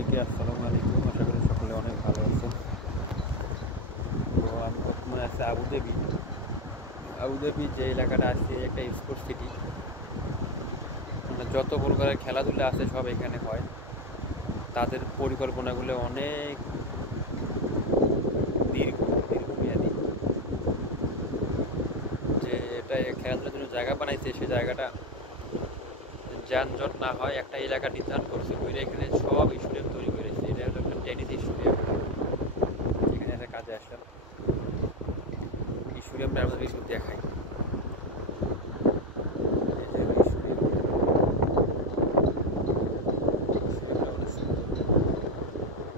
সবাইকে আসসালামু আলাইকুম। আশা করি সকলে অনেক ভালো আছেন। তো আমি বর্তমানে আছি আবুধাবি। আবুধাবি যে এলাকাটা আছে একটা স্পোর্টস সিটি, মানে যত প্রকারের খেলাধুলা আছে সব এখানে হয়। তাদের পরিকল্পনাগুলো অনেক দীর্ঘমেয়াদী। যে এটা খেলাধুলার জন্য জায়গা বানাইছে, সেই জায়গাটা যানজট না হয় একটা এলাকা নির্ধারণ করছে, ওই এখানে সব স্টেডিয়াম তৈরি করেছে। এটা হলো একটা টেনিস স্টেডিয়াম। এখানে একটা কাজে আসলাম, স্টেডিয়ামটা আমাদের কিছু দেখাই।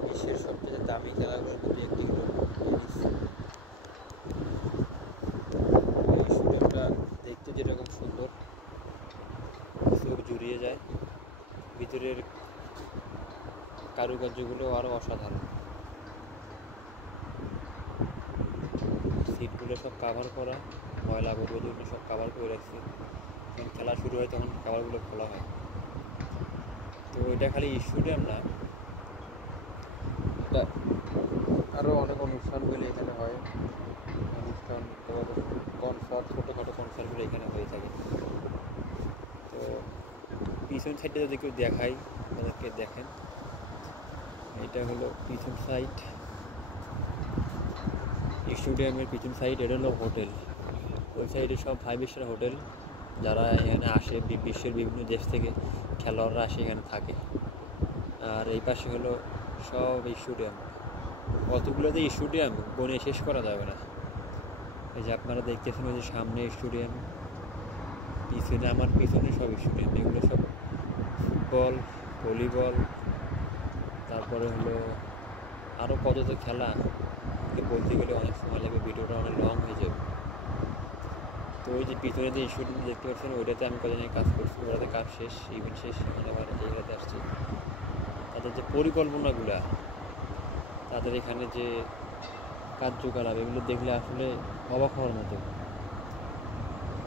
বিশ্বের সবচেয়ে দামি খেলাগুলোর মধ্যে একটি হলো টেনিস। এই স্টেডিয়ামটা দেখতে যেরকম সুন্দর, চোখ জুড়িয়ে যায়। ভিতরের কারুকার্যগুলো আরও অসাধারণ। সিটগুলো সব কাভার করা, ময়লা আবর্জনা সব কাভার করে রাখছে। যখন খেলা শুরু হয় তখন কাভারগুলো খোলা হয়। তো এটা খালি স্টেডিয়াম না, এটা আরও অনেক অনুষ্ঠানগুলি এখানে হয়। অনুষ্ঠান, কনসার্ট, ছোটোখাটো কনসার্টগুলো এখানে হয়ে থাকে। তো পিছন সাইডে যদি কেউ দেখাই, তাদেরকে দেখেন, এটা হলো পিছন সাইড, স্টেডিয়ামের পিছন সাইড। এটা হলো হোটেল, ওই সাইডে সব 5 স্টার হোটেল। যারা এখানে আসে বিশ্বের বিভিন্ন দেশ থেকে খেলোয়াড়রা আসে এখানে থাকে। আর এই পাশে হলো সব স্টেডিয়াম। কতগুলোতে স্টেডিয়াম গনে শেষ করা যাবে না। এই যে আপনারা দেখতেছেন, ওই যে সামনে স্টেডিয়াম, পিছনে আমার পিছনে সব স্টেডিয়াম। এগুলো সব ফুটবল, ভলিবল, তারপরে হলো আরও কত তো খেলা, বলতে গেলে অনেক সময় লাগবে, ভিডিওটা অনেক লং হয়ে যাবে। তো ওই যে পিছনে যে স্টেডিয়াম দেখতে পাচ্ছেন, ওইটাতে আমি কদিন কাজ করছি। ওটাতে কাজ শেষ, ইভেন্ট শেষ, মানে বাইরে জায়গাতে আসছি। তাদের যে পরিকল্পনাগুলা, তাদের এখানে যে কার্যকলাপ, এগুলো দেখলে আসলে অবাক হওয়ার মতো।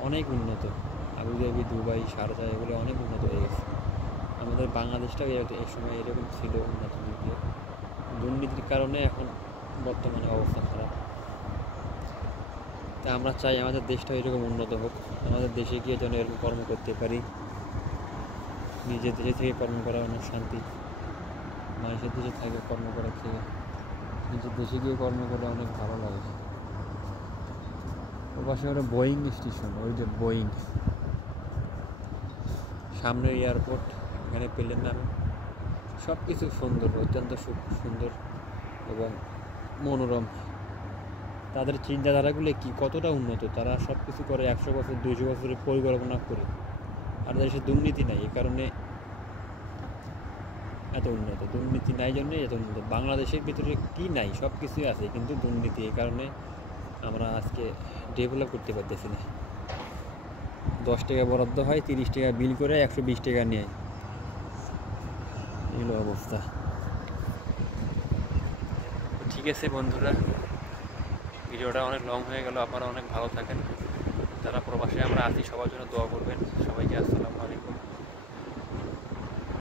অনেক উন্নত। আবুধাবি, দুবাই, শারজা এগুলো অনেক উন্নত হয়ে গেছে। আমাদের বাংলাদেশটাও এই সময় এরকম ছিল উন্নত দিকে। দুর্নীতির কারণে এখন বর্তমানে অবস্থা খারাপ। তা আমরা চাই আমাদের দেশটা এরকম উন্নত হোক। আমাদের দেশে গিয়ে যেন এরকম কর্ম করতে পারি। নিজের দেশে থেকে কর্ম করা অনেক শান্তি। মানুষের দেশে থেকে কর্ম করার থেকে নিজের দেশে গিয়ে কর্ম করে অনেক ভালো লাগে। ওর পাশে হলো বোয়িং স্টেশন, ওই যে বোয়িং, সামনে এয়ারপোর্ট, এখানে প্লেন নামে। সব কিছু সুন্দর, অত্যন্ত সুন্দর এবং মনোরম। তাদের চিন্তাধারাগুলো কি কতটা উন্নত, তারা সব কিছু করে 100 বছর 200 বছরের পরিকল্পনা করে। আর দেশে দুর্নীতি নাই, এই কারণে এত উন্নত। দুর্নীতি নাই জন্যই এত উন্নত। বাংলাদেশের ভিতরে কি নাই, সব কিছুই আছে, কিন্তু দুর্নীতি, এই কারণে আমরা আজকে ডেভেলপ করতে পারতেছি না। 10 টাকা বরাদ্দ হয়, 30 টাকা বিল করে 120 টাকা নেয়, এগুলো অবস্থা। ঠিক আছে বন্ধুরা, ভিডিওটা অনেক লং হয়ে গেল। আপনারা অনেক ভালো থাকেন। যারা প্রবাসে আমরা আছি, সবার জন্য দোয়া করবেন। সবাইকে আসসালামু আলাইকুম।